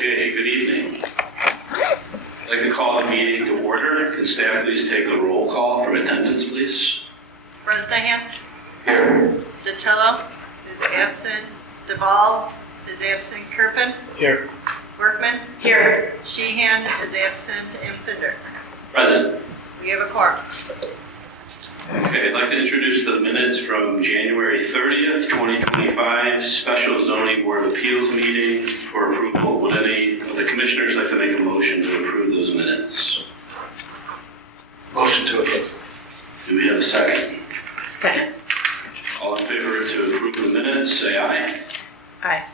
Okay, good evening. I'd like to call the meeting to order. Can staff please take a roll call from attendance, please? Bresnahan? Here. Datillo is absent. Duvall is absent. Kirpin? Here. Workman? Here. Sheehan is absent. And Finder. Present. We have a quorum. Okay, I'd like to introduce the minutes from January 30th, 2025, special zoning board of appeals meeting for approval. Would any of the commissioners like to make a motion to approve those minutes? Motion to approve. Do we have a second? Second. All in favor to approve the minutes, say aye. Aye.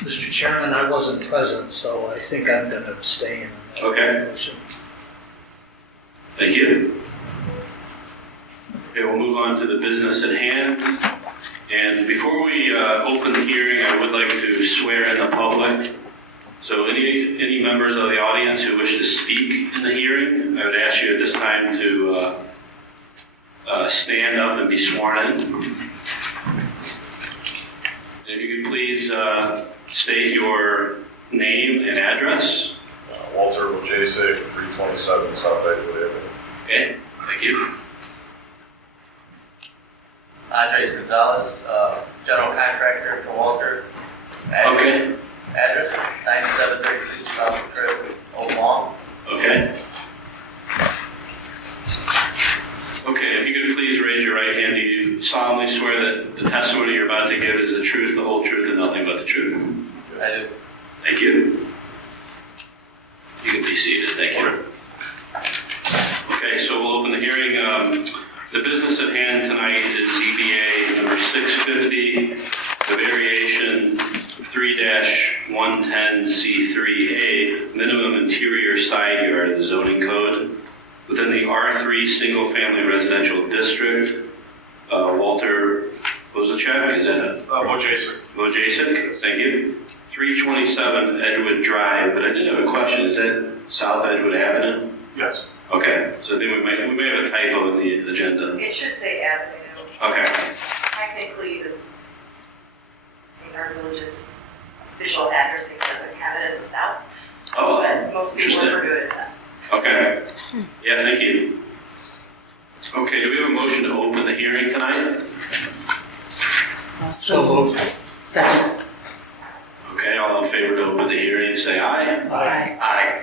Mr. Chairman, I wasn't present, so I think I'm going to abstain on that Okay. motion. Thank you. Okay, we'll move on to the business at hand. And before we open the hearing, I would like to swear in the public. So any members of the audience who wish to speak in the hearing, I would ask you at this time to stand up and be sworn in. If you could please state your name and address. Walter Wojciech, 327 South Edgewood Avenue. Okay, thank you. Andres Gonzalez, general contractor for Walter. Okay. Address 9732 South Trip, Old Long. Okay. Okay, if you could please raise your right hand. Do you solemnly swear that the testimony you're about to give is the truth, the whole truth, and nothing but the truth? I do. Thank you. You can be seated. Thank you. Okay, so we'll open the hearing. The business at hand tonight is ZBA number 650, the variation 3-110C3A, minimum interior side yard of the zoning code within the R3 single-family residential district. Walter Wojciech, is that it? Wojciech. Wojciech, thank you. 327 Edgewood Drive, but I did have a question. Is that South Edgewood Avenue? Yes. Okay, so I think we may have a typo in the agenda. It should say Avenue. Okay, Technically, our village's official addressing doesn't have it as a south, oh, but most people interesting. refer to it as south. Okay, yeah, thank you. Okay, do we have a motion to open the hearing tonight? So moved. Second. Okay, all in favor to open the hearing, say aye. Aye. Aye.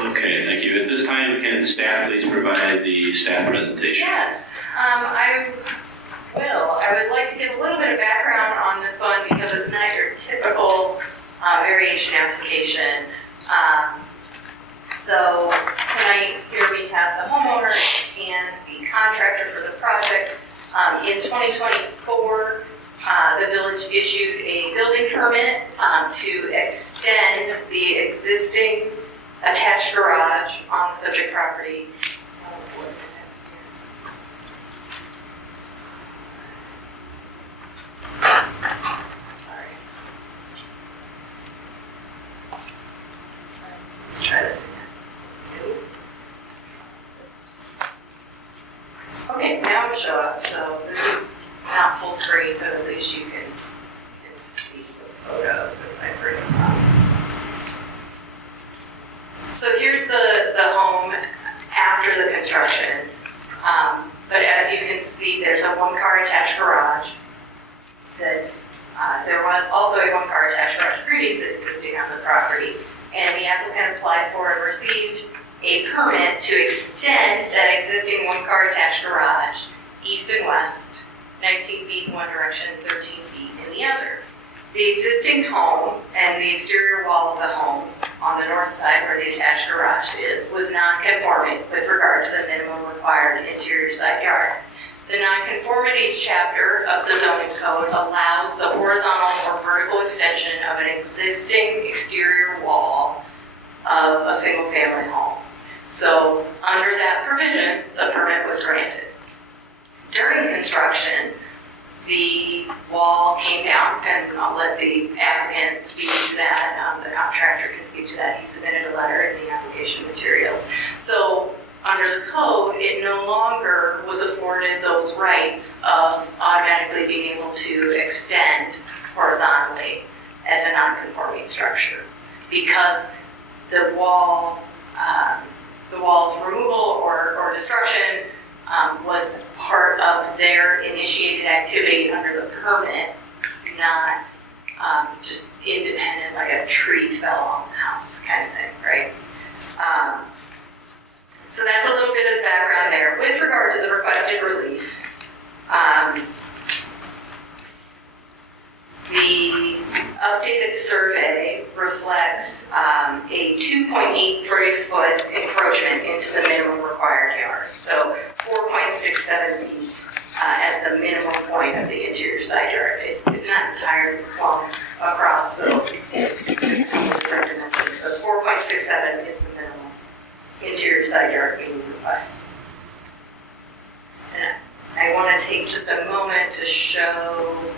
Okay, thank you. At this time, can staff please provide the staff presentation? Yes, I will. I would like to give a little bit of background on this one because it's not your typical variation application. So tonight here we have the homeowner and the contractor for the project. In 2024, the village issued a building permit to extend the existing attached garage on the subject property. Sorry. Let's try this again. Okay, now it'll show up. So this is not full screen, but at least you can see the photos as I bring them up. So here's the home after the construction. But as you can see, there's a one-car attached garage. There was also a one-car attached garage previously existing on the property. And the applicant applied for and received a permit to extend that existing one-car attached garage east and west, 19 feet in one direction, 13 feet in the other. The existing home and the exterior wall of the home on the north side where the attached garage is was non-conforming with regard to the minimum required interior side yard. The non-conformities chapter of the zoning code allows the horizontal or vertical extension of an existing exterior wall of a single-family home. So under that provision, the permit was granted. During construction, the wall came down, and I'll let the applicant speak to that. The contractor can speak to that. He submitted a letter in the application materials. So under the code, it no longer was afforded those rights of automatically being able to extend horizontally as a non-conforming structure. because the wall's removal or destruction was part of their initiated activity under the permit, not just independent, like a tree fell on the house kind of thing, right? So that's a little bit of background there. With regard to the requested relief, the updated survey reflects a 2.83-foot encroachment into the minimum required yard. So 4.67 feet as the minimum point of the interior side yard. It's not entirely plumb across, so it's different dimensions. So 4.67 is the minimum interior side yard being requested. And I want to take just a moment to show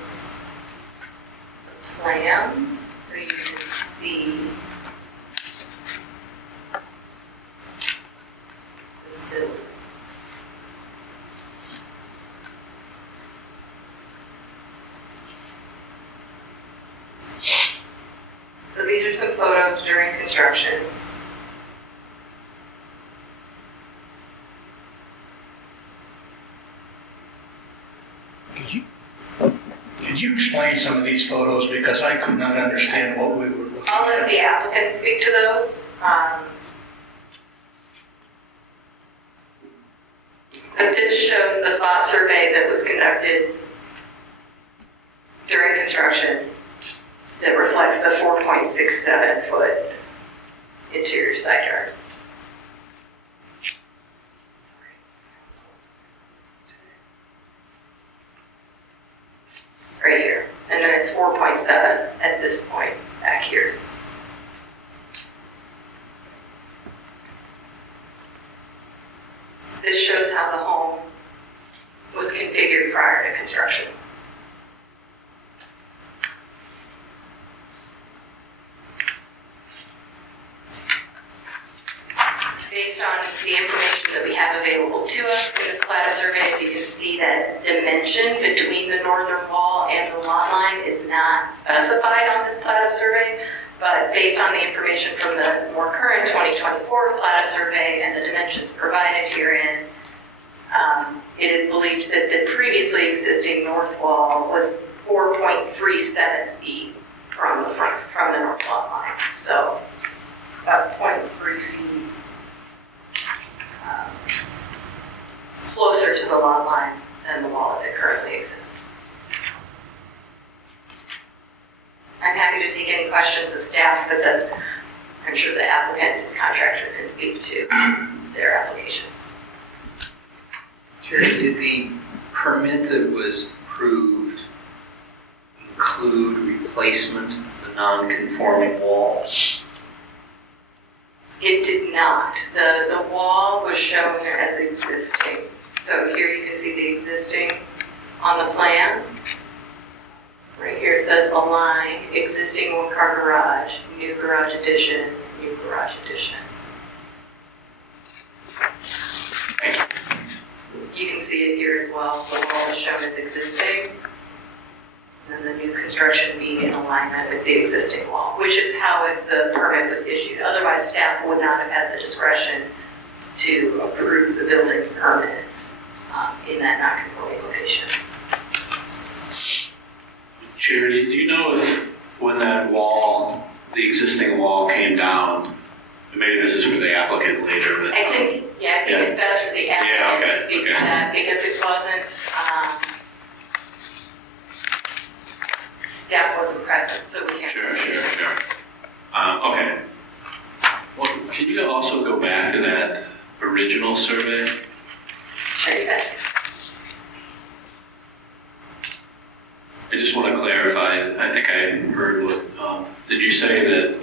plans so you can see the building. So these are some photos during construction. Could you explain some of these photos, because I could not understand what we were looking I'll let at? the applicant speak to those. But this shows the spot survey that was conducted during construction that reflects the 4.67 foot interior side yard. Right here. And then it's 4.7 at this point back here. This shows how the home was configured prior to construction. Based on the information that we have available to us in this plat survey, as you can see that dimension between the northern wall and the lot line is not specified on this plat survey, but based on the information from the more current 2024 plat survey and the dimensions provided herein, it is believed that the previously existing north wall was 4.37 feet from the north lot line. So about 0.3 feet closer to the lot line than the wall as it currently exists. I'm happy to take any questions of staff, but I'm sure the applicant and his contractor can speak to their application. Jerry, did the permit that was approved include replacement of the non-conforming wall? It did not. The wall was shown as existing. So here you can see the existing on the plan. Right here it says align, existing one-car garage, new garage addition, new garage addition. You can see it here as well. The wall is shown as existing, and the new construction being in alignment with the existing wall, which is how the permit was issued. Otherwise, staff would not have had the discretion to approve the building permit in that non-conforming location. Charity, do you know if when that wall, the existing wall came down, and maybe this is for the applicant later, but I think it's best for the applicant to speak to that because it wasn't, staff wasn't present, so we can't. Sure. Okay. Well, can you also go back to that original survey? Sure, you bet. I just want to clarify, I think I heard what, did you say that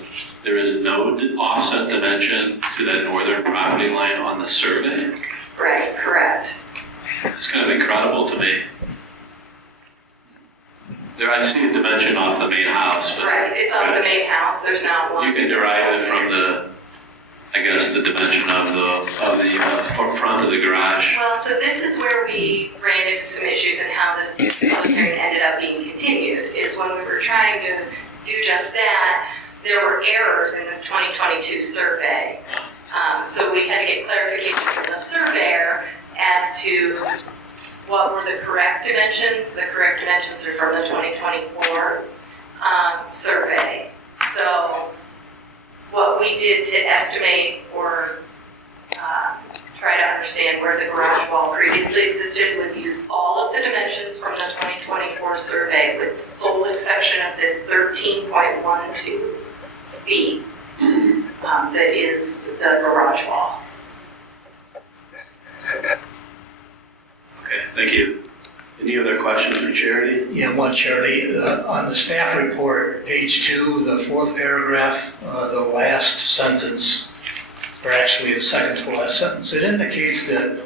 there is no offset dimension to that northern property line on the survey? Right, correct. It's kind of incredible to me. There, I see a dimension off the main house, but Right, it's on the main house, there's not one. you can derive it from the, I guess, the dimension of the front of the garage. Well, so this is where we ran into some issues and how this public hearing ended up being continued, is when we were trying to do just that, there were errors in this 2022 survey. So we had to get clarification from the surveyor as to what were the correct dimensions. The correct dimensions are from the 2024 survey. So what we did to estimate or try to understand where the garage wall previously existed was use all of the dimensions from the 2024 survey with the sole exception of this 13.12 feet that is the garage wall. Okay, thank you. Any other questions for Charity? Yeah, one, Charity. On the staff report, page 2, the fourth paragraph, the last sentence, or actually the second to last sentence, it indicates that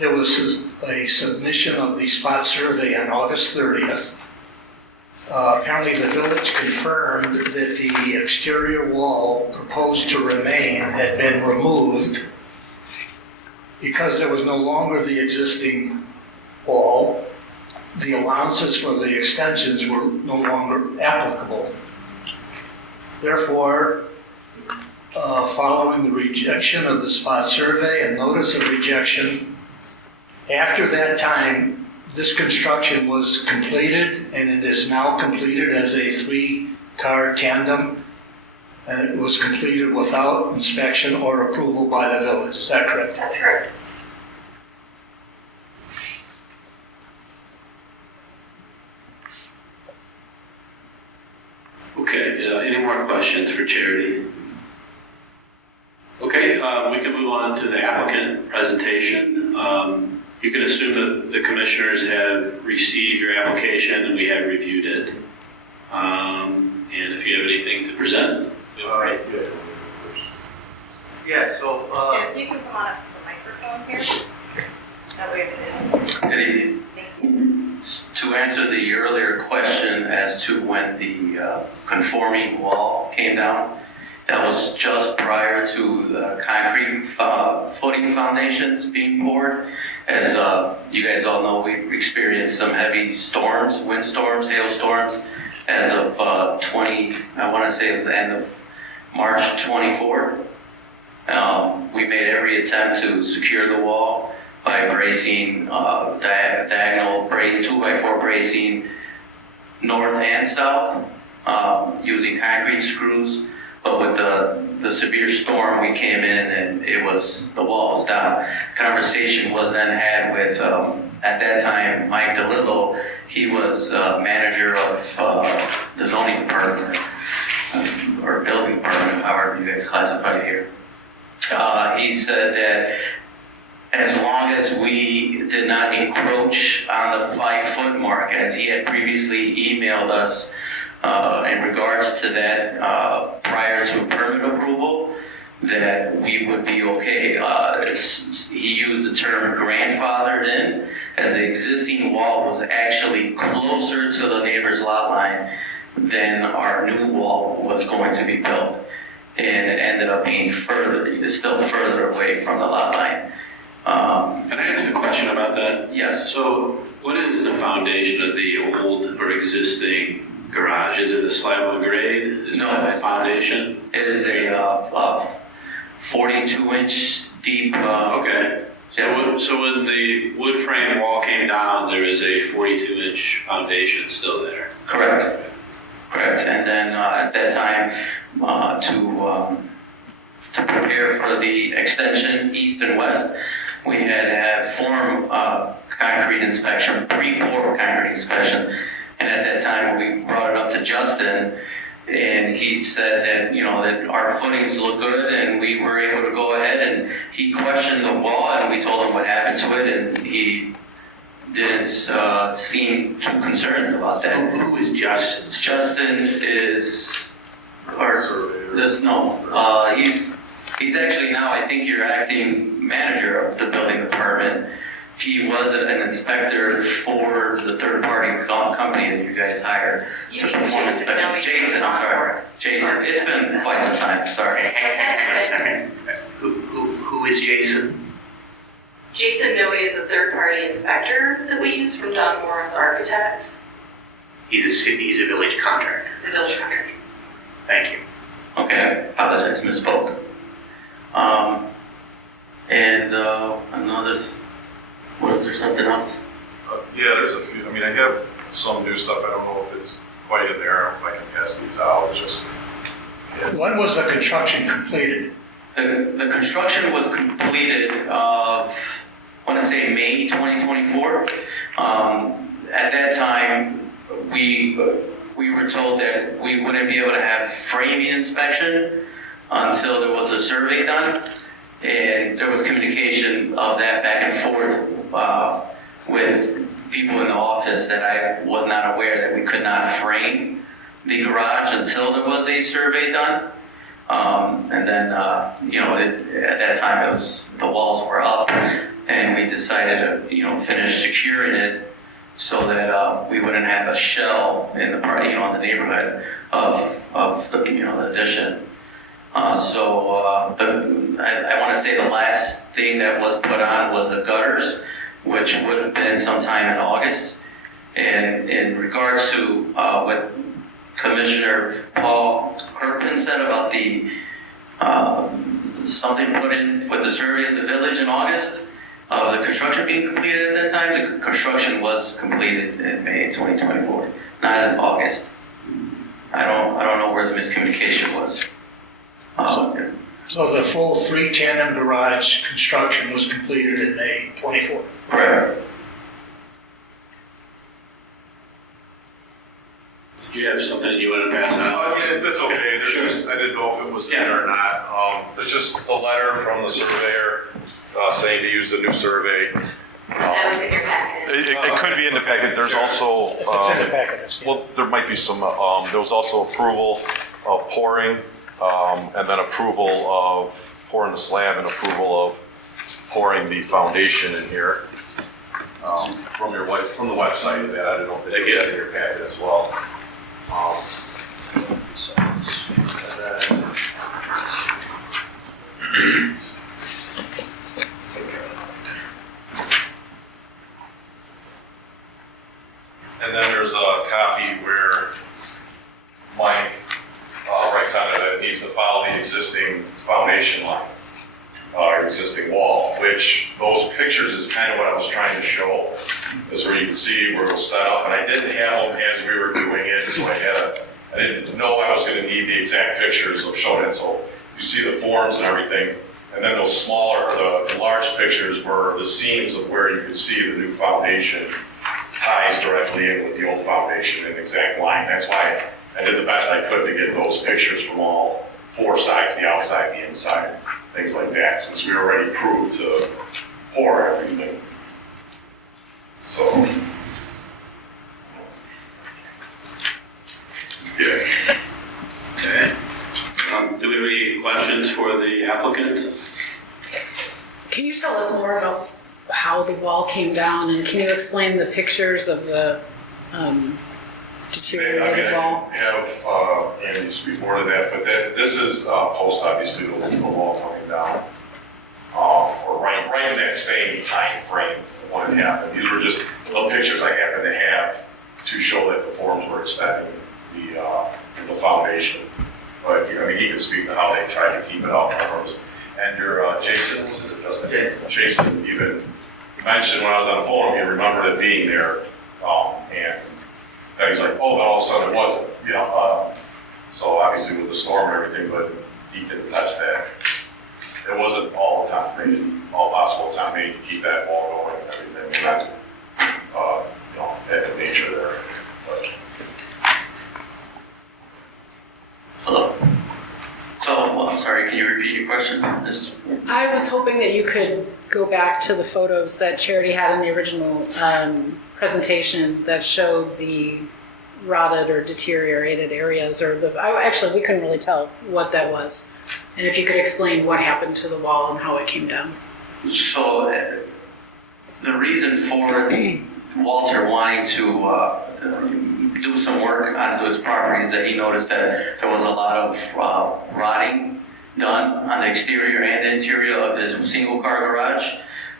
there was a submission of the spot survey on August 30th. Apparently the village confirmed that the exterior wall proposed to remain had been removed because there was no longer the existing wall. The allowances for the extensions were no longer applicable. Therefore, following the rejection of the spot survey and notice of rejection, after that time, this construction was completed, and it is now completed as a 3-car tandem, and it was completed without inspection or approval by the village. Is that correct? That's correct. Okay, any more questions for Charity? Okay, we can move on to the applicant presentation. You can assume that the commissioners have received your application and we have reviewed it. And if you have anything to present, feel free. Yeah, so, If you can come on up to the microphone here. That way it Good evening. To answer the earlier question as to when the conforming wall came down, that was just prior to the concrete footing foundations being poured. As you guys all know, we experienced some heavy storms, windstorms, hailstorms, as of I want to say it was the end of March 24. We made every attempt to secure the wall by bracing diagonal brace, 2x4 bracing north and south, using concrete screws. But with the severe storm, we came in and the wall was down. Conversation was then had with, at that time, Mike DeLillo. He was manager of the zoning department, or building department, however you guys classify it here. He said that as long as we did not encroach on the 5-foot mark, as he had previously emailed us in regards to that prior to permit approval, that we would be okay. He used the term grandfathered in, as the existing wall was actually closer to the neighbor's lot line than our new wall was going to be built. And it ended up being still further away from the lot line. Can I ask a question about that? Yes. So what is the foundation of the old or existing garage? Is it a slab on grade? Is No. that a foundation? It is a 42-inch deep. Okay. Yes. So when the wood frame wall came down, there is a 42-inch foundation still there? Correct. And then at that time, to prepare for the extension east and west, we had to have form concrete inspection, pre-pour concrete inspection. And at that time, we brought it up to Justin, and he said that, that our footings look good, and we were able to go ahead, and he questioned the wall, and we told him what happened to it, and he didn't seem too concerned about that. Who is Justin? Justin is, he's actually now, I think you're acting manager of the building department. He was an inspector for the third-party company that you guys hired You to mean perform Jason? inspection. No, Jason, Don sorry. Morris. Jason, it's been quite some time, sorry. Who is Jason? Jason Noe is a third-party inspector that we use from Don Morris Architects. He's a village contractor. He's a village contractor. Thank you. apologize, misspoke. And another, was there something else? Yeah, there's a few, I mean, I have some new stuff, I don't know if it's quite in there, if I can pass these out, just. Yeah. When was the construction completed? The construction was completed, I want to say May 2024. At that time, we were told that we wouldn't be able to have framing inspection until there was a survey done. And there was communication of that back and forth with people in the office that I was not aware that we could not frame the garage until there was a survey done. And then, at that time, the walls were up, and we decided to, finish securing it so that we wouldn't have a shell in the in the neighborhood of the the addition. I want to say the last thing that was put on was the gutters, which would have been sometime in August. And in regards to what Commissioner Paul Kirkman said about the something put in with the survey of the village in August, the construction being completed at that time, the construction was completed in May 2024, not in August. I don't know where the miscommunication was. So the full 3 tandem garage construction was completed in May 24. Correct. Did you have something you want to pass out? Yeah, if it's okay, there's Sure. just, I didn't know if it was in Yeah. there or not. There's just a letter from the surveyor saying to use the new survey. That was in your packet. It could be in the packet, there's Sure. also, If it's in the packet, it's well, there might be some, there was also approval of pouring, and then approval of pouring the slab and approval of pouring the foundation in here. From the website of that, I don't know if they get in your packet as well. And then there's a copy where Mike writes on it that it needs to follow the existing foundation line, or existing wall, which those pictures is kind of what I was trying to show, is where you can see where it was set up, and I didn't have them as we were doing it, so I didn't know I was going to need the exact pictures of showing it, so you see the forms and everything, and then those smaller, the large pictures were the seams of where you could see the new foundation ties directly in with the old foundation in exact line. That's why I did the best I could to get those pictures from all 4 sides, the outside, the inside, things like that, since we already proved to pour everything. So, yeah. Okay. Do we have any questions for the applicant? Can you tell us more about how the wall came down, and can you explain the pictures of the deteriorated wall? I have Andy speak more to that, but this is post, obviously, the wall coming down, or right in that same time frame of when it happened. These were just little pictures I happened to have to show that the forms were extending the foundation. But I mean, he could speak to how they tried to keep it up. And your Jason, was it Justin? Jason even mentioned when I was on the phone, he remembered it being there, and then he's like, oh, but all of a sudden it wasn't, so obviously with the storm and everything, but he didn't touch that. It wasn't all the time made, all possible time made to keep that wall going and everything, and that, at the nature there. But. Hello. So, I'm sorry, can you repeat your question? I was hoping that you could go back to the photos that Charity had in the original presentation that showed the rotted or deteriorated areas, or actually we couldn't really tell what that was. And if you could explain what happened to the wall and how it came down. So, the reason for Walter wanting to do some work onto his property is that he noticed that there was a lot of rotting done on the exterior and interior of his single car garage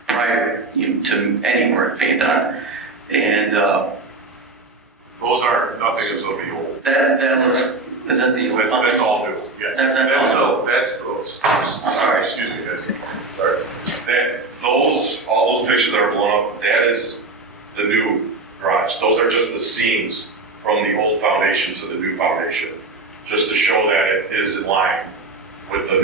prior to any work being done. And those are, nothing is of the old. that looks, is that the old? That's all new, yeah. That's all That's That is the new garage. Those are just the seams from the old foundation to the new foundation, just to show that it is in line with the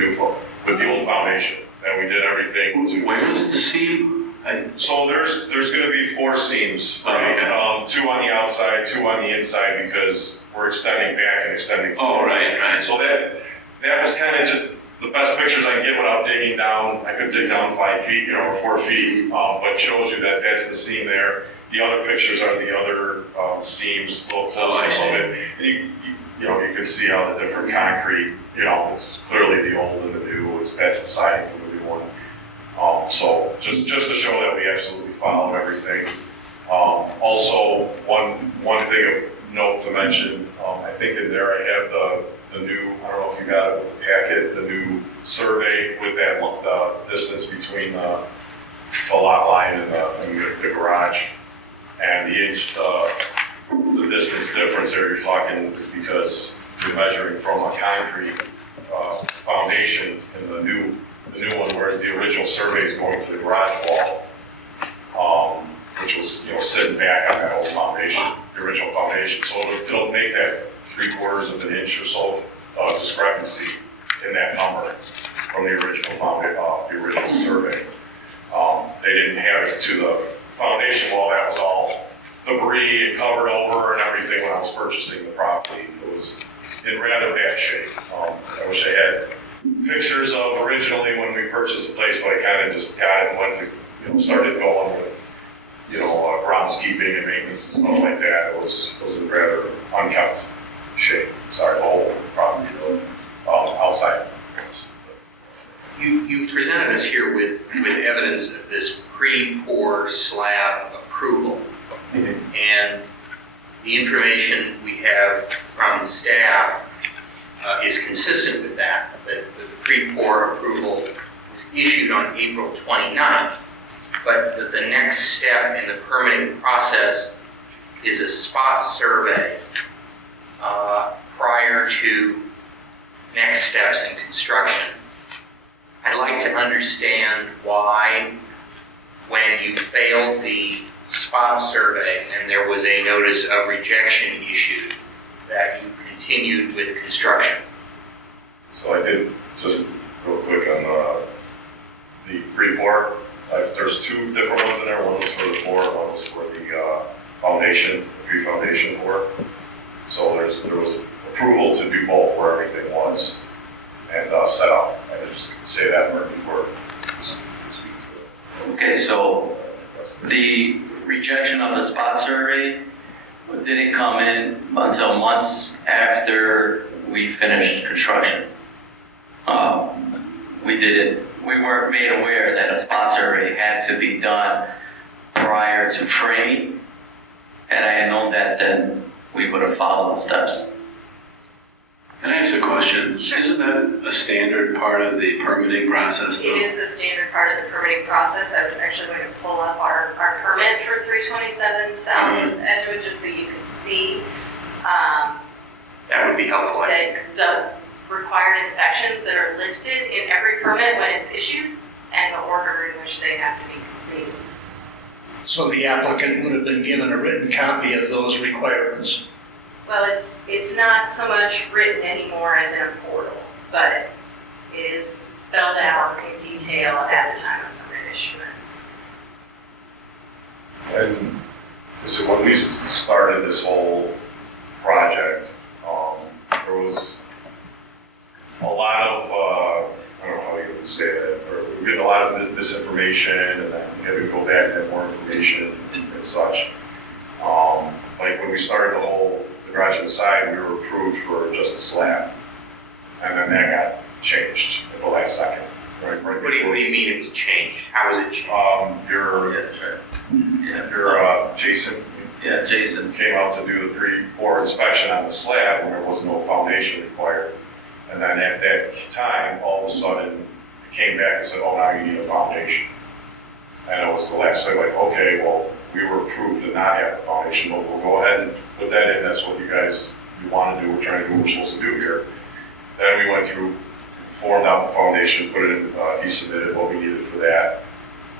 with the old foundation. And we did everything to. Where is the seam? So there's going to be 4 seams, right? Oh, okay. 2 on the outside, 2 on the inside, because we're extending back and extending Oh, forward. right. So that was kind of just the best pictures I can get without digging down. I could dig down 5 feet, or 4 feet, but shows you that that's the seam there. The other pictures are the other seams, a little closer I a see. little bit. And you can see how the different concrete, it's clearly the old and the new. That's the siding for the new one. So just to show that we absolutely followed everything. Also, one thing of note to mention, I think in there I have the new, I don't know if you got it with the packet, the new survey with that distance between the lot line and the garage. And the distance difference there you're talking is because you're measuring from a concrete foundation in the new one, whereas the original survey is going to the garage wall, which was sitting back on that old foundation, the original foundation. So it'll make that 3/4 of an inch or so discrepancy in that number from the original survey. They didn't have it to the foundation wall. That was all debris and covered over and everything when I was purchasing the property. It was in rather bad shape. I wish I had pictures of originally when we purchased the place, but I kind of just got it and went to, started going with, groundskeeping and maintenance and stuff like that. It was in rather unkept shape. Sorry, the whole property, outside. You presented us here with evidence of this pre-pour slab approval. And the information we have from the staff is consistent with that. The pre-pour approval was issued on April 29th, but the next step in the permitting process is a spot survey prior to next steps in construction. I'd like to understand why, when you failed the spot survey and there was a notice of rejection issued, that you continued with construction. So I did, just real quick on the pre-pour. There's 2 different ones in there. One was for the pour, one was for the foundation, the pre-foundation pour. So there was approval to do both where everything was and set up. I just say that in our report. Okay, so the rejection of the spot survey didn't come in until months after we finished construction. We weren't made aware that a spot survey had to be done prior to framing. Had I had known that, then we would have followed the steps. Can I ask a question? Isn't that a standard part of the permitting process, though? It is the standard part of the permitting process. I was actually going to pull up our permit for 327 South Edgewood, just so you can see That would be helpful. the required inspections that are listed in every permit when it's issued and the order in which they have to be completed. So the applicant would have been given a written copy of those requirements. Well, it's not so much written anymore as in a portal, but it is spelled out in detail at the time of permit issuance. And so when we started this whole project, there was a lot of, I don't know how you would say that, or we were getting a lot of misinformation, and then we had to go back and have more information and such. Like when we started the garage inside, we were approved for just a slab, and then that got changed at the last second. Right? What do you mean it was changed? How was it changed? Jason. Yeah, Jason. Came out to do the pre-pour inspection on the slab when there was no foundation required. And then at that time, all of a sudden, it came back and said, oh, now you need a foundation. And it was the last thing, like, okay, well, we were approved to not have a foundation, but we'll go ahead and put that in. That's what you want to do. We're trying to do what we're supposed to do here. Then we went through, formed out the foundation, put it in, he submitted what we needed for that.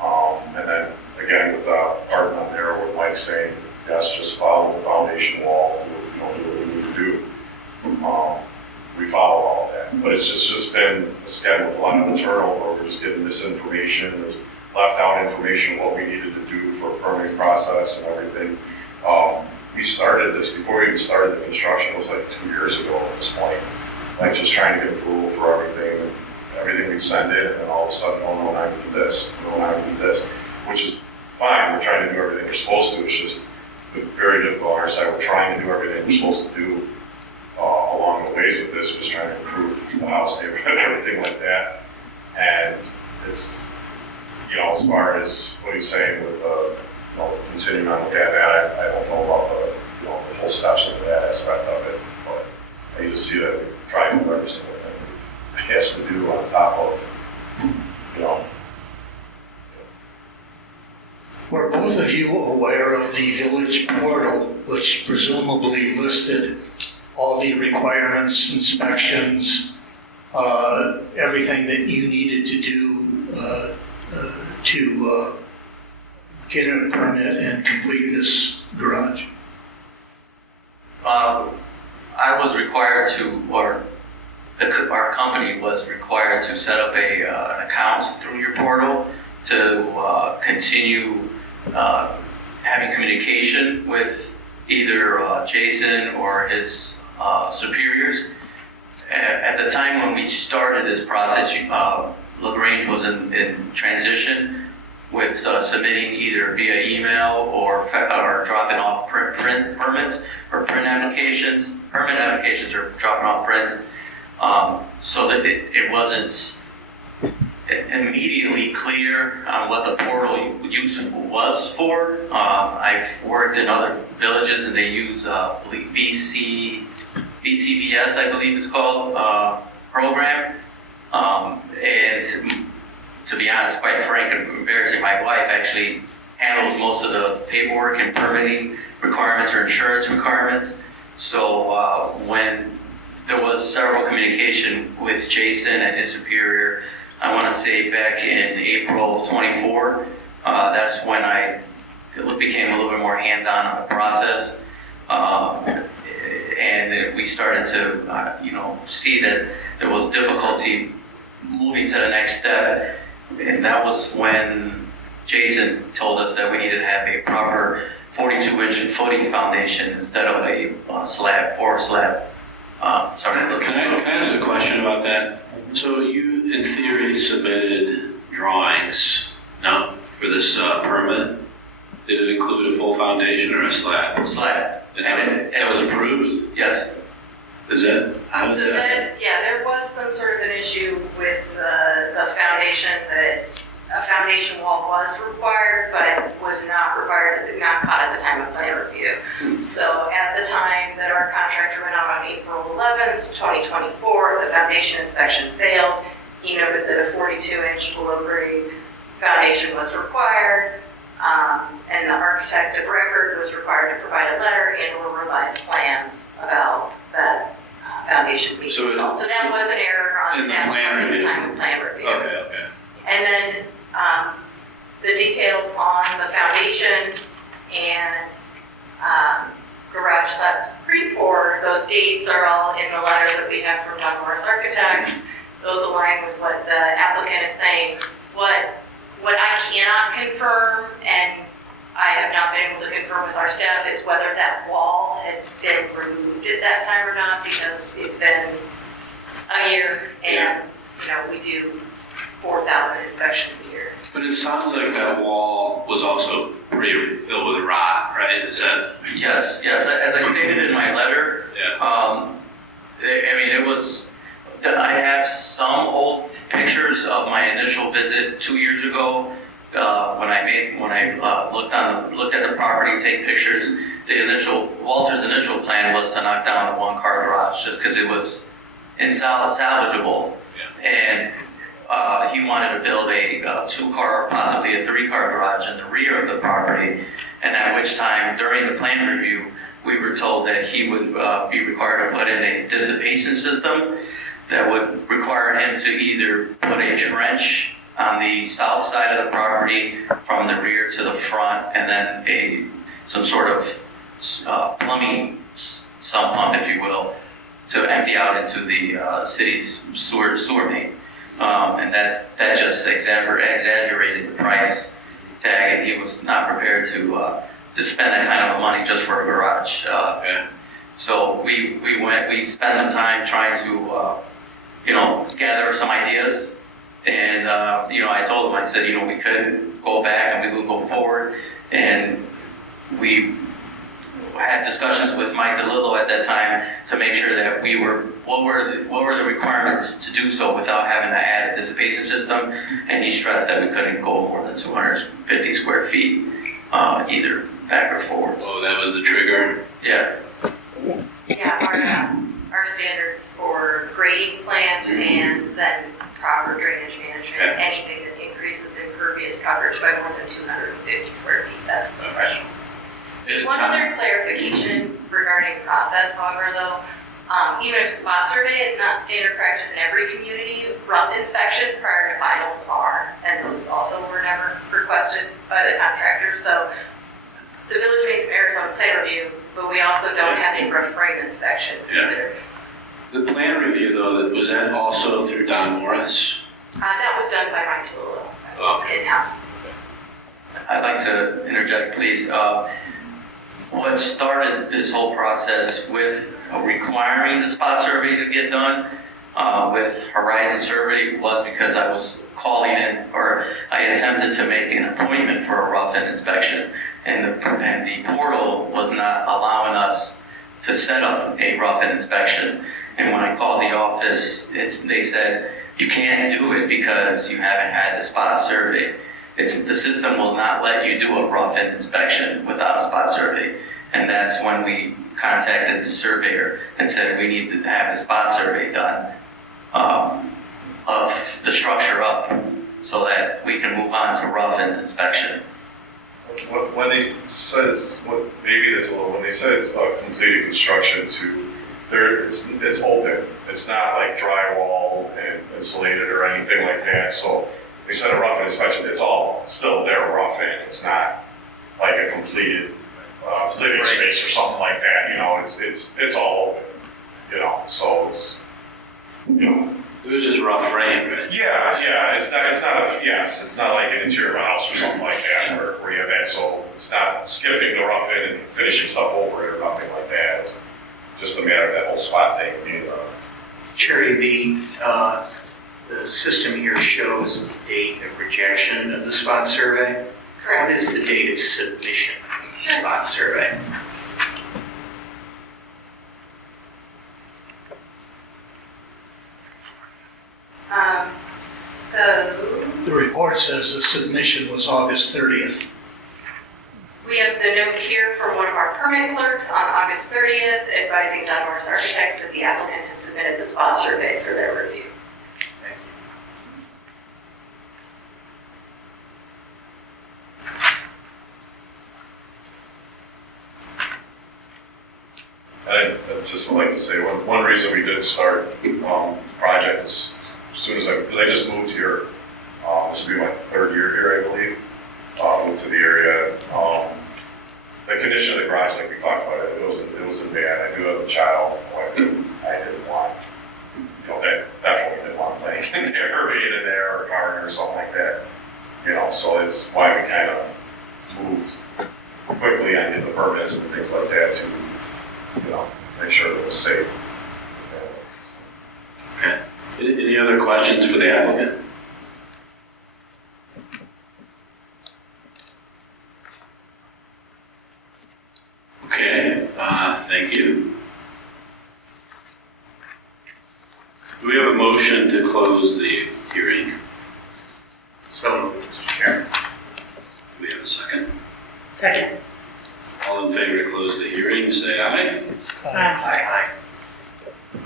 And then again, with the part on there with Mike saying, yes, just follow the foundation wall, do what we need to do. We follow all of that, but it's just been, again, with a lot of the turnover, we're just getting misinformation, there's left out information what we needed to do for a permitting process and everything. We started this, before we even started the construction, it was like 2 years ago at this point, like just trying to get approval for everything we'd send in, and then all of a sudden, oh no, I need this, oh no, I need this, which is fine, we're trying to do everything we're supposed to, it's just very difficult on our side, we're trying to do everything we're supposed to do along the ways with this, just trying to improve the house neighborhood and everything like that, and it's, as far as what he's saying with continuing on with that, I don't know about the whole steps of that aspect of it, but I just see that we try to do every single thing he has to do on top of, Were both of you aware of the village portal, which presumably listed all the requirements, inspections, everything that you needed to do to get a permit and complete this garage? I was required to, or our company was required to set up an account through your portal to continue having communication with either Jason or his superiors. At the time when we started this process, Grange was in transition with submitting either via email or dropping off permits or permit applications or dropping off prints, so that it wasn't immediately clear on what the portal use was for. I've worked in other villages and they use BCBS, I believe it's called, program. And to be honest, quite frank and embarrassing, my wife actually handles most of the paperwork and permitting requirements or insurance requirements. So when there was several communication with Jason and his superior, I want to say back in April of 24, that's when I became a little bit more hands-on on the process. And we started to, see that there was difficulty moving to the next step. And that was when Jason told us that we needed to have a proper 42-inch footing foundation instead of a slab or slab. Sorry. Can I ask a question about that? So you, in theory, submitted drawings, no, for this permit? Did it include a full foundation or a slab? Slab. And that was approved? Yes. Is it? How is that? There was some sort of an issue with the foundation, that a foundation wall was required, but was not required, not caught at the time of plan review. So at the time that our contractor went out on April 11th, 2024, the foundation inspection failed. He noted that a 42-inch below grade foundation was required, and the architect of record was required to provide a letter and or revised plans about that foundation being installed. So that was an error on staff's part at the time of plan review. Okay. And then the details on the foundation and garage slab pre-pour, those dates are all in the letter that we have from Doug Morris Architects. Those align with what the applicant is saying. What I cannot confirm, and I have not been able to confirm with our staff, is whether that wall had been removed at that time or not, because it's been a year and we do 4,000 inspections a year. But it sounds like that wall was also pretty filled with rot, right? Is that? Yes. As I stated in my letter, it was. I have some old pictures of my initial visit 2 years ago when I looked at the property, take pictures. Walter's initial plan was to knock down the one-car garage just because it was salvageable, and he wanted to build a two-car, possibly a three-car garage in the rear of the property. And at which time, during the plan review, we were told that he would be required to put in a dissipation system that would require him to either put a trench on the south side of the property from the rear to the front, and then some sort of plumbing sump pump, if you will, to empty out into the city's sewer main. And that just exaggerated the price tag, and he was not prepared to spend that kind of money just for a garage. So we spent some time trying to, gather some ideas. And, I told him, I said, we could go back and we would go forward. And we had discussions with Mike DeLillo at that time to make sure that what were the requirements to do so without having to add a dissipation system. And he stressed that we couldn't go more than 250 square feet, either back or forward. Oh, that was the trigger? Yeah. Yeah, our standards for grading plans and then proper drainage management, anything that increases impervious coverage by more than 250 square feet, that's the threshold. One other clarification regarding process, however, though, even if a spot survey is not standard practice in every community, rough inspections prior to finals are, and those also were never requested by the contractors. So the village made some errors on plan review, but we also don't have any rough frame inspections either. The plan review, though, was that also through Don Morris? That was done by Mike DeLillo, in-house. I'd like to interject, please. What started this whole process with requiring the spot survey to get done with Horizon Survey was because I was calling in, or I attempted to make an appointment for a rough-in inspection, and the portal was not allowing us to set up a rough-in inspection. And when I called the office, they said, you can't do it because you haven't had the spot survey. The system will not let you do a rough-in inspection without a spot survey. And that's when we contacted the surveyor and said we need to have the spot survey done of the structure up so that we can move on to rough-in inspection. When they said when they said it's completed construction it's open. It's not like drywall and insulated or anything like that. So they said a rough-in inspection, it's all still there rough-in. It's not like a completed living space or something like that. It's all open. So it's It was just rough frame, right? Yeah. It's not like an interior house or something like that where you have that. So it's not skipping the rough-in and finishing stuff over it or nothing like that. Just a matter of that whole spot thing being Cherry, the system here shows the date of rejection of the spot survey. Correct. What is the date of submission of the spot survey? The report says the submission was August 30th. We have the note here from one of our permit clerks on August 30th advising Don Morris Architects that the applicant has submitted the spot survey for their review. I'd just like to say one reason we did start the project is as soon as I just moved here, this will be my third year here, I believe. Moved to the area. The condition of the garage, like we talked about, it wasn't bad. I do have a child. I didn't want, that definitely didn't want playing in there or being in there or a garden or something like that. So it's why we kind of moved quickly on getting the permits and things like that to, make sure that it was safe. Okay. Any other questions for the applicant? Okay, thank you. Do we have a motion to close the hearing? So, Mr. Chairman. Do we have a second? Second. All in favor to close the hearing, say aye. Aye.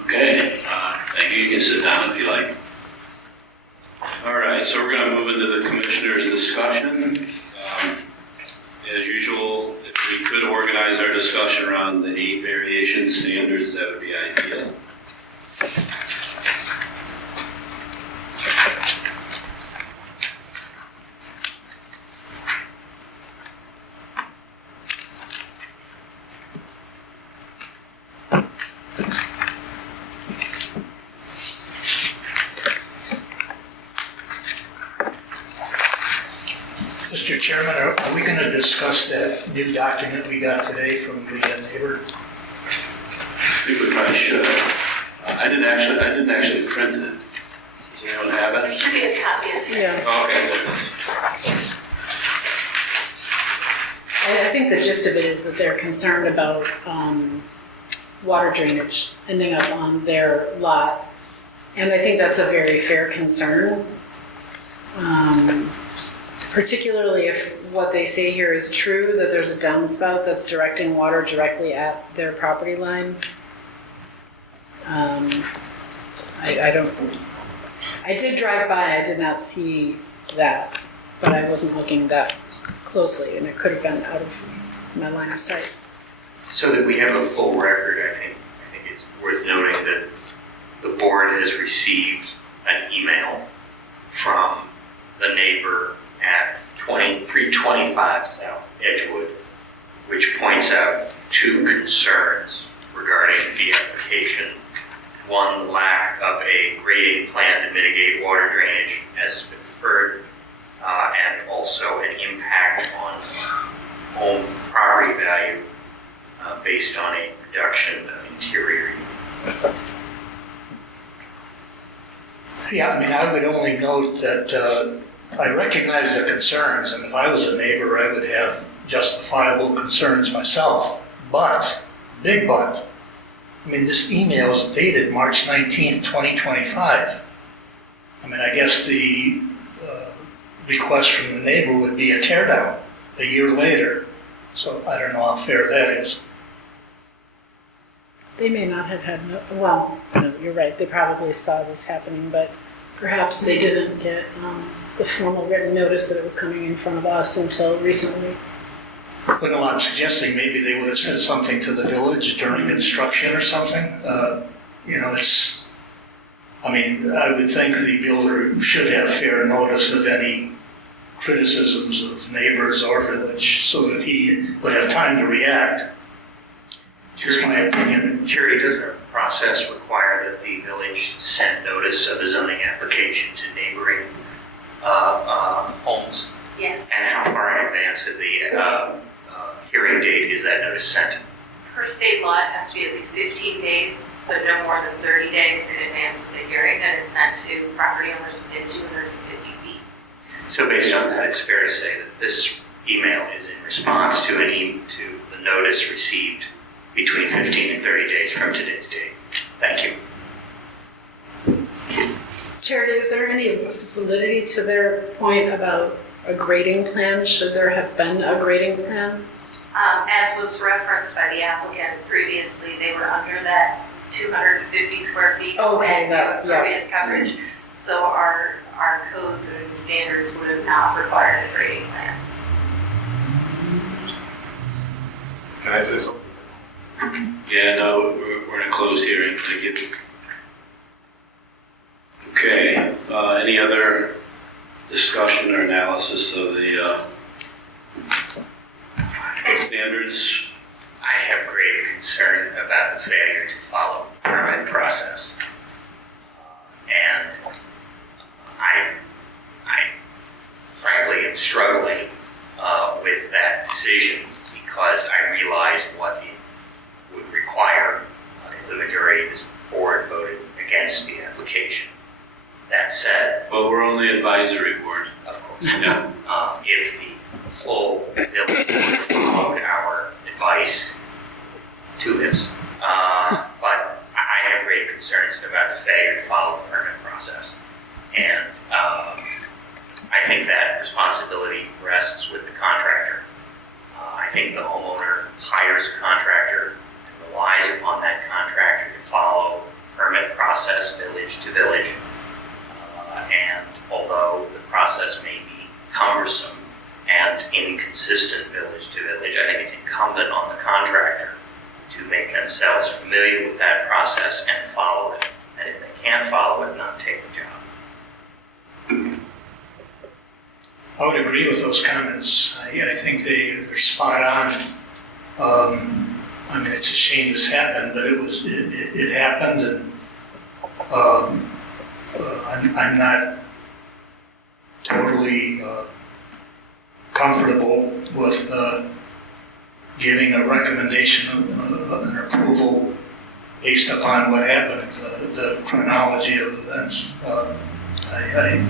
Okay, thank you. You can sit down if you like. All right, so we're going to move into the commissioner's discussion. As usual, if we could organize our discussion around the 8 variation standards, that would be ideal. Mr. Chairman, are we going to discuss that new document we got today from the neighbor? I think we probably should. I didn't actually print it. Does anyone have There it? should be a copy of it. Yeah. Okay. I think the gist of it is that they're concerned about water drainage ending up on their lot. And I think that's a very fair concern. Particularly if what they say here is true, that there's a downspout that's directing water directly at their property line. I did drive by, I did not see that, but I wasn't looking that closely, and it could have been out of my line of sight. So that we have a full record, I think it's worth noting that the board has received an email from the neighbor at 2325 South Edgewood, which points out two concerns regarding the application. One, lack of a grading plan to mitigate water drainage, as has been referred, and also an impact on home property value based on a reduction of interior unit. Yeah, I mean, I would only note that I recognize the concerns, and if I was a neighbor, I would have justifiable concerns myself. But, big but, I mean, this email is dated March 19th, 2025. I mean, I guess the request from the neighbor would be a tear down a year later. So I don't know how fair that is. They may not have had, no, you're right, they probably saw this happening, but perhaps they didn't get the formal written notice that it was coming in front of us until recently. But no, I'm suggesting maybe they would have said something to the village during construction or something. I would think the builder should have fair notice of any criticisms of neighbors or village so that he would have time to react. Just my opinion. Jerry, does our process require that the village send notice of a zoning application to neighboring homes? Yes. And how far in advance of the hearing date is that notice sent? Per state law, it has to be at least 15 days, but no more than 30 days in advance of the hearing, that is sent to property owners within 250 feet. So based on that, it's fair to say that this email is in response to the notice received between 15 and 30 days from today's date. Thank you. Charity, is there any validity to their point about a grading plan? Should there have been a grading plan? As was referenced by the applicant previously, they were under that 250 square feet Okay, of impervious coverage. So our codes and standards would have not required a grading plan. Can I say something? Yeah, no, we're in a closed hearing. Thank you. Okay, any other discussion or analysis of the standards? I have great concern about the failure to follow the permit process. And I frankly am struggling with that decision because I realize what it would require if the majority of this board voted against the application. That said, Well, we're only advisory board. of course, Yeah. if the full village board followed our advice to this, but I have great concerns about the failure to follow the permit process. And I think that responsibility rests with the contractor. I think the homeowner hires a contractor and relies upon that contractor to follow the permit process village to village. And although the process may be cumbersome and inconsistent village to village, I think it's incumbent on the contractor to make themselves familiar with that process and follow it. And if they can't follow it, not take the job. I would agree with those comments. I think they're spot on. I mean, it's a shame this happened, but it happened, and I'm not totally comfortable with giving a recommendation, an approval based upon what happened, the chronology of events. I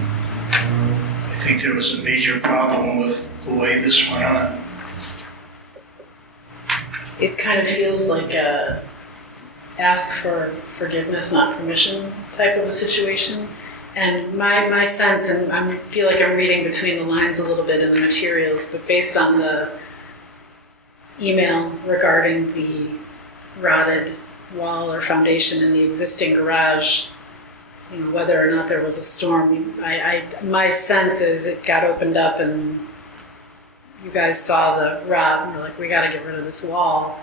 think there was a major problem with the way this went on. It kind of feels like a ask for forgiveness, not permission type of a situation. And my sense, and I feel like I'm reading between the lines a little bit in the materials, but based on the email regarding the rotted wall or foundation in the existing garage, you know, whether or not there was a storm, my sense is it got opened up and you guys saw the rot and you're like, we got to get rid of this wall.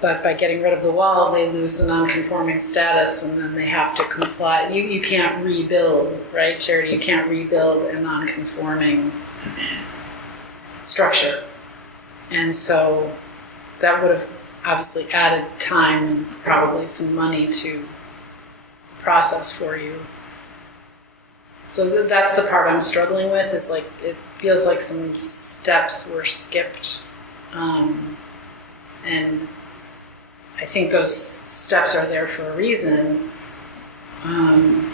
But by getting rid of the wall, they lose the non-conforming status and then they have to comply. You can't rebuild, right, Charity? You can't rebuild a non-conforming structure. And so that would have obviously added time and probably some money to process for you. So that's the part I'm struggling with, is like, it feels like some steps were skipped. And I think those steps are there for a reason. And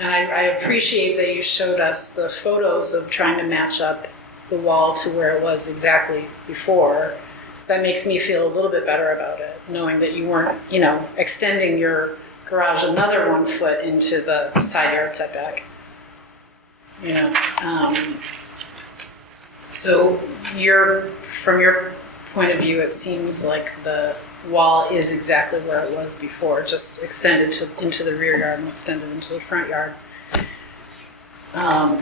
I appreciate that you showed us the photos of trying to match up the wall to where it was exactly before. That makes me feel a little bit better about it, knowing that you weren't, you know, extending your garage another 1 foot into the side yard setback. You know, so from your point of view, it seems like the wall is exactly where it was before, just extended into the rear yard and extended into the front yard. I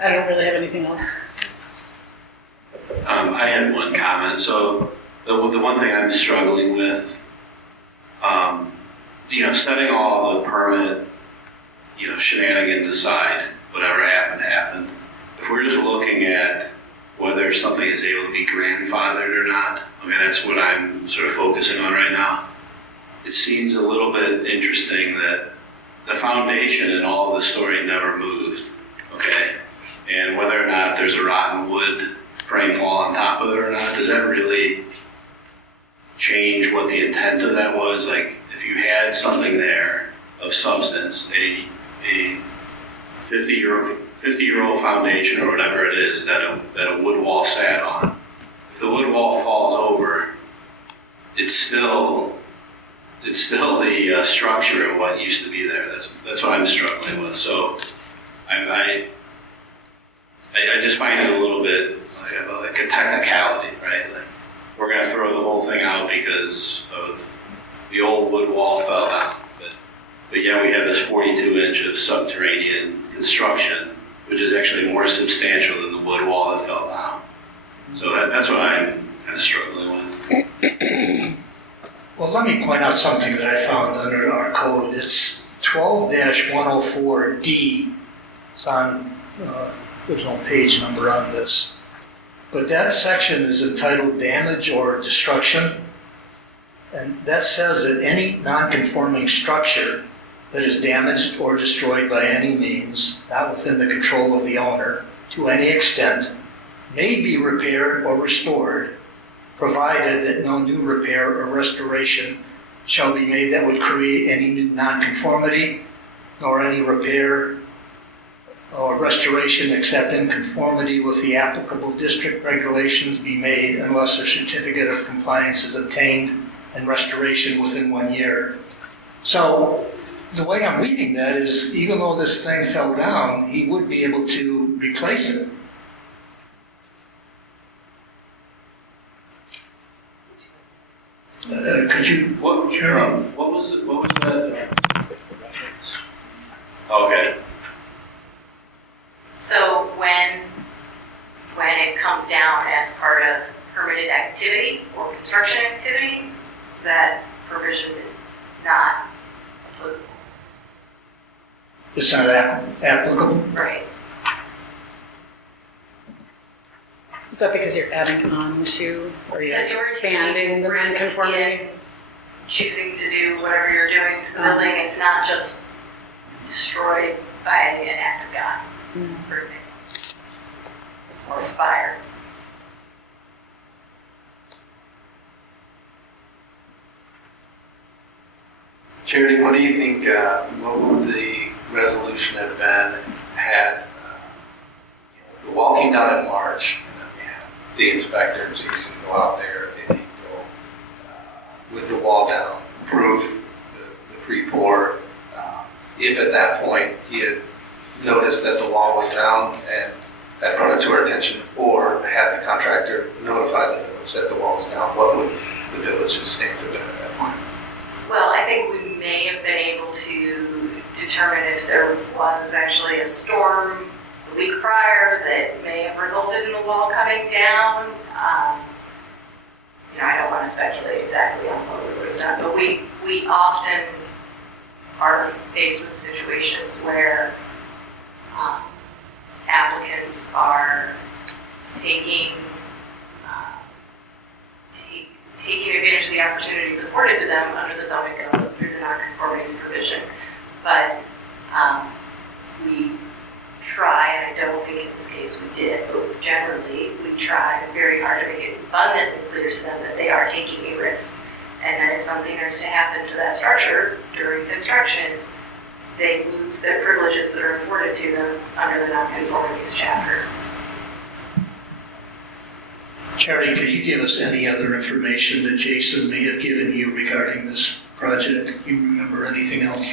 don't really have anything else. I had one comment. So the one thing I'm struggling with, you know, setting all the permit, you know, shenanigans aside, whatever happened. If we're just looking at whether something is able to be grandfathered or not, I mean, that's what I'm sort of focusing on right now. It seems a little bit interesting that the foundation and all of the story never moved, okay? And whether or not there's a rotten wood frame wall on top of it or not, does that really change what the intent of that was? Like, if you had something there of substance, a 50-year-old foundation or whatever it is that a wood wall sat on, if the wood wall falls over, it's still the structure of what used to be there. That's what I'm struggling with. So I just find it a little bit like a technicality, right? Like, we're going to throw the whole thing out because of the old wood wall fell down. But yeah, we have this 42-inch of subterranean construction, which is actually more substantial than the wood wall that fell down. So that's what I'm kind of struggling with. Well, let me point out something that I found under our code. It's 12-104D. It's on, there's no page number on this. But that section is entitled Damage or Destruction. And that says that any non-conforming structure that is damaged or destroyed by any means, not within the control of the owner, to any extent, may be repaired or restored, provided that no new repair or restoration shall be made that would create any new nonconformity, nor any repair or restoration except in conformity with the applicable district regulations be made unless a certificate of compliance is obtained and restoration within 1 year. So the way I'm reading that is, even though this thing fell down, he would be able to replace it. Could you? What was that reference? Okay. So when it comes down as part of permitted activity or construction activity, that provision is not applicable. It's not applicable? Right. Is that because you're adding on to, or you're Because you're expanding the taking risk non-conformity? choosing to do whatever you're doing to the building. It's not just destroyed by an act of God, for example, or fire. Charity, what do you think, what would the resolution have been had the wall came down in March, and then we had the inspector, Jason, go out there in April with the wall down, approve the pre-pour. If at that point he had noticed that the wall was down and that brought it to our attention, or had the contractor notify the village that the wall was down, what would the village's stance have been at that point? Well, I think we may have been able to determine if there was actually a storm the week prior that may have resulted in the wall coming down. I don't want to speculate exactly on what we would have done, but we often are faced with situations where applicants are taking advantage of the opportunities afforded to them under the zoning code through the non-conformity provision. But we try, and I don't think in this case we did, but generally we try very hard to make it abundantly clear to them that they are taking a risk. And that if something is to happen to that structure during construction, they lose their privileges that are afforded to them under the non-conformities chapter. Charlie, could you give us any other information that Jason may have given you regarding this project? Do you remember anything else?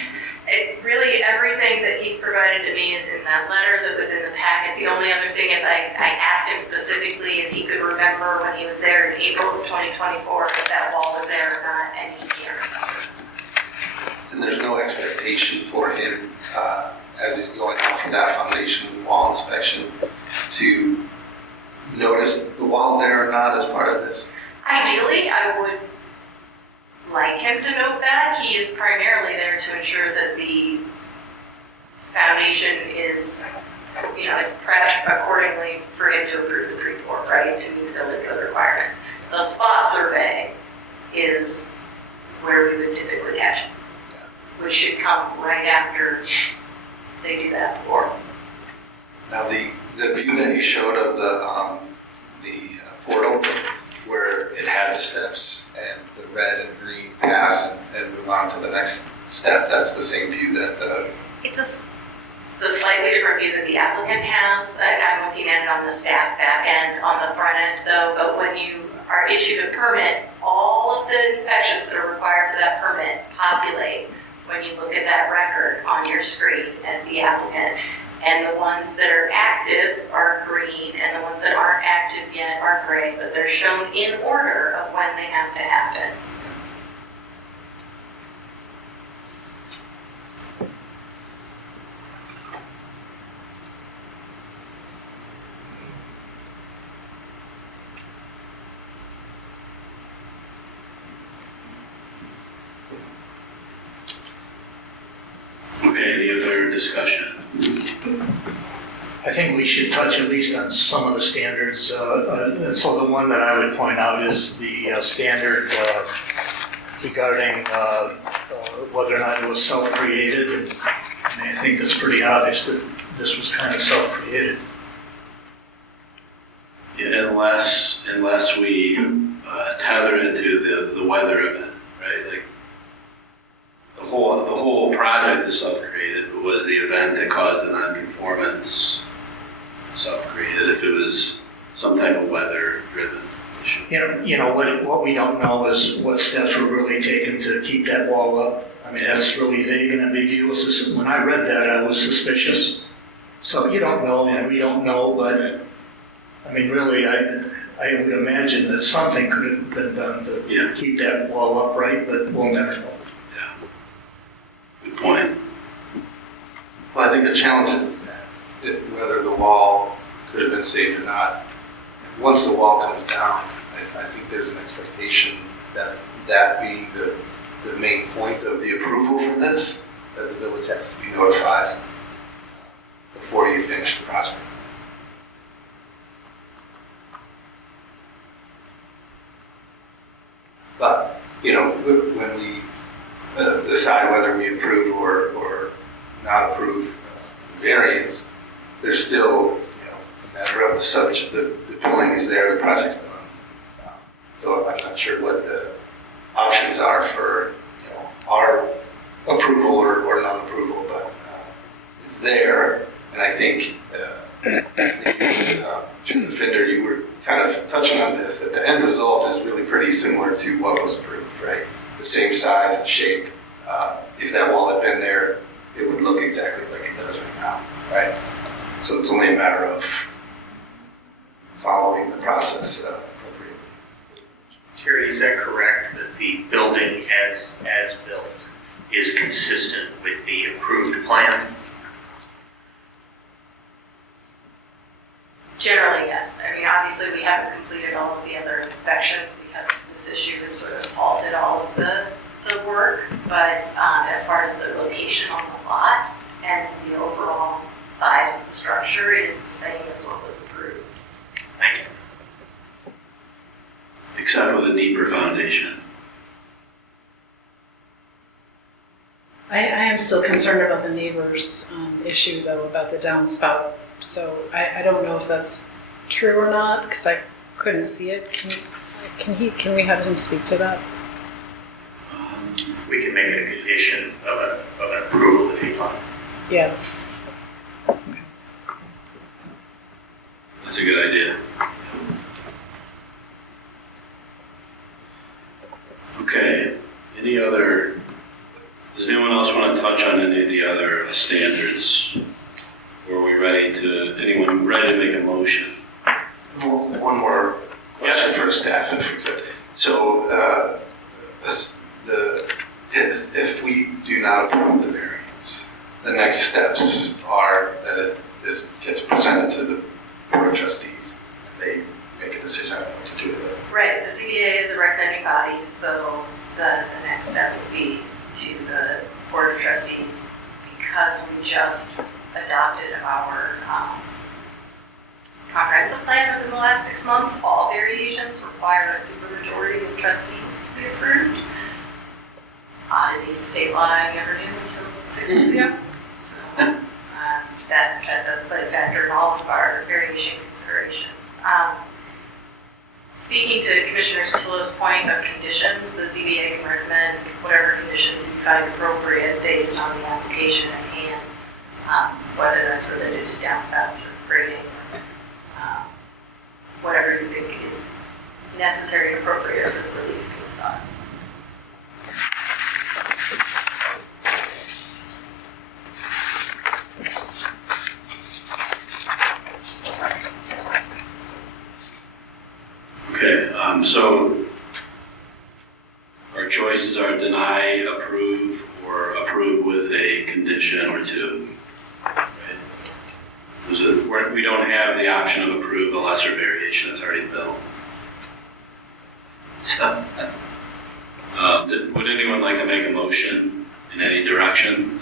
Really, everything that he's provided to me is in that letter that was in the packet. The only other thing is I asked him specifically if he could remember when he was there in April of 2024 if that wall was there or not, and he can't remember. And there's no expectation for him, as he's going out for that foundation wall inspection, to notice the wall there or not as part of this? Ideally, I would like him to note that. He is primarily there to ensure that the foundation is, it's prepped accordingly for him to approve the pre-pour, right, to meet the building code requirements. The spot survey is where we would typically catch him, which should come right after they do that pour. Now, the view that you showed of the portal, where it had the steps and the red and green pass and move on to the next step, that's the same view that the... It's a slightly different view that the applicant has. I'm looking at it on the staff back end, on the front end though, but when you are issued a permit, all of the inspections that are required for that permit populate when you look at that record on your screen as the applicant. And the ones that are active are green, and the ones that aren't active yet are gray, but they're shown in order of when they have to happen. Okay, any other discussion? I think we should touch at least on some of the standards. So the one that I would point out is the standard regarding whether or not it was self-created. And I think it's pretty obvious that this was kind of self-created. Yeah, unless we tether it to the weather event, right? Like the whole project is self-created, but was the event that caused the non-conformance self-created if it was some type of weather-driven issue? What we don't know is what steps were really taken to keep that wall up. I mean, that's really vague and ambiguous. When I read that, I was suspicious. So you don't know, and we don't know, but I mean, really, I would imagine that something could have been done to keep that wall upright, but we'll never know. Yeah. Good point. Well, I think the challenge is that whether the wall could have been saved or not, once the wall comes down, I think there's an expectation that being the main point of the approval for this, that the village has to be notified before you finish the project. But when we decide whether we approve or not approve the variance, there's still, a matter of the subject, the billing is there, the project's done. So I'm not sure what the options are for, our approval or non-approval, but it's there. And I think, Vinder, you were kind of touching on this, that the end result is really pretty similar to what was approved, right? The same size, the shape. If that wall had been there, it would look exactly like it does right now, right? So it's only a matter of following the process appropriately. Charity, is that correct that the building as built is consistent with the approved plan? Generally, yes. I mean, obviously, we haven't completed all of the other inspections because this issue has sort of halted all of the work. But as far as the location on the lot and the overall size of the structure, it is the same as what was approved. Thank you. Except with a deeper foundation. I am still concerned about the neighbor's issue, though, about the downspout. So I don't know if that's true or not, because I couldn't see it. Can we have him speak to that? We can make it a condition of an approval if you'd like. Yeah. That's a good idea. Okay, does anyone else want to touch on any of the other standards? Or are we anyone ready to make a motion? Well, one more question for staff, if we could. So, if we do not approve the variance, the next steps are that this gets presented to the Board of Trustees. They make a decision on what to do with it. Right, the ZBA is a recommending body, so the next step would be to the Board of Trustees, because we just adopted our comprehensive plan within the last 6 months. All variations require a supermajority of trustees to be approved. Auditing state law I never knew until 6 months ago. So that does play a factor in all of our variation considerations. Speaking to Commissioner Tillo's point of conditions, the ZBA can recommend whatever conditions you find appropriate based on the application at hand, whether that's related to downspouts or grading, or whatever you think is necessary and appropriate for the relief being sought. Okay, so our choices are deny, approve, or approve with a condition or two. Right? We don't have the option of approve a lesser variation that's already built. So, would anyone like to make a motion in any direction?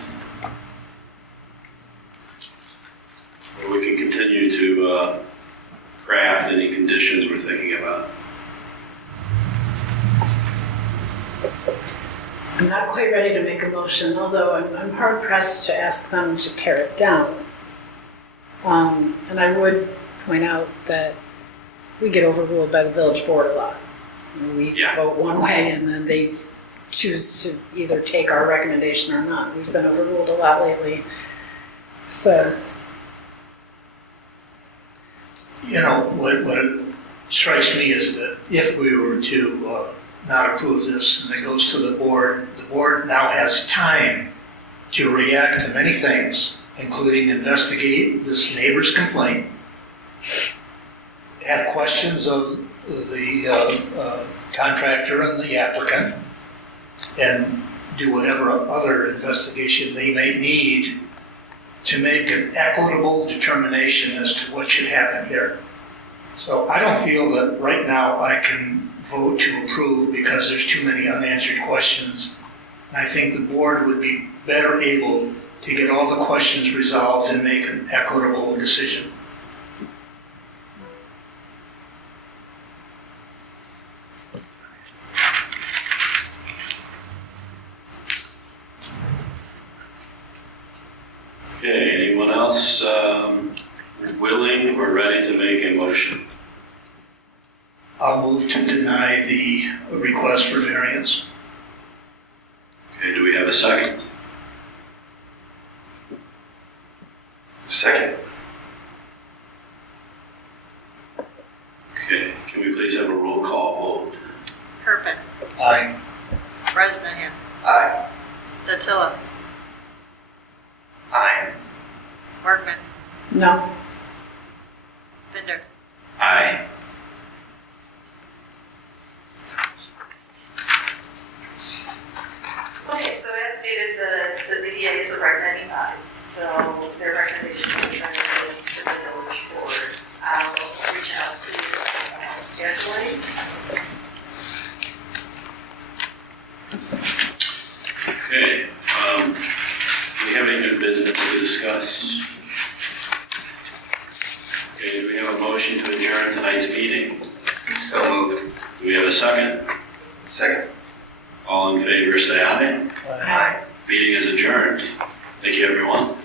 Or we can continue to craft any conditions we're thinking about. I'm not quite ready to make a motion, although I'm hard pressed to ask them to tear it down. And I would point out that we get overruled by the village board a lot. We vote one way and then they choose to either take our recommendation or not. We've been overruled a lot lately. So. What strikes me is that if we were to not approve this and it goes to the board now has time to react to many things, including investigate this neighbor's complaint, have questions of the contractor and the applicant, and do whatever other investigation they may need to make an equitable determination as to what should happen here. So I don't feel that right now I can vote to approve because there's too many unanswered questions. And I think the board would be better able to get all the questions resolved and make an equitable decision. else willing or ready to make a motion? I'll move to deny the request for variance. Okay, do we have a second? Second. Okay, can we please have a roll call vote? Herpin, Aye. Bresnahan, Aye. Dattila, Aye. Workman, No. Binder. Aye. Okay, so as stated, the ZBA is a recommending body, so their recommendation is send this to the village board. I'll reach out to scheduling. Okay, do we have any new business to discuss? Okay, do we have a motion to adjourn tonight's meeting? So moved. Do we have a second? Second. All in favor, say aye. Aye. Meeting is adjourned. Thank you, everyone.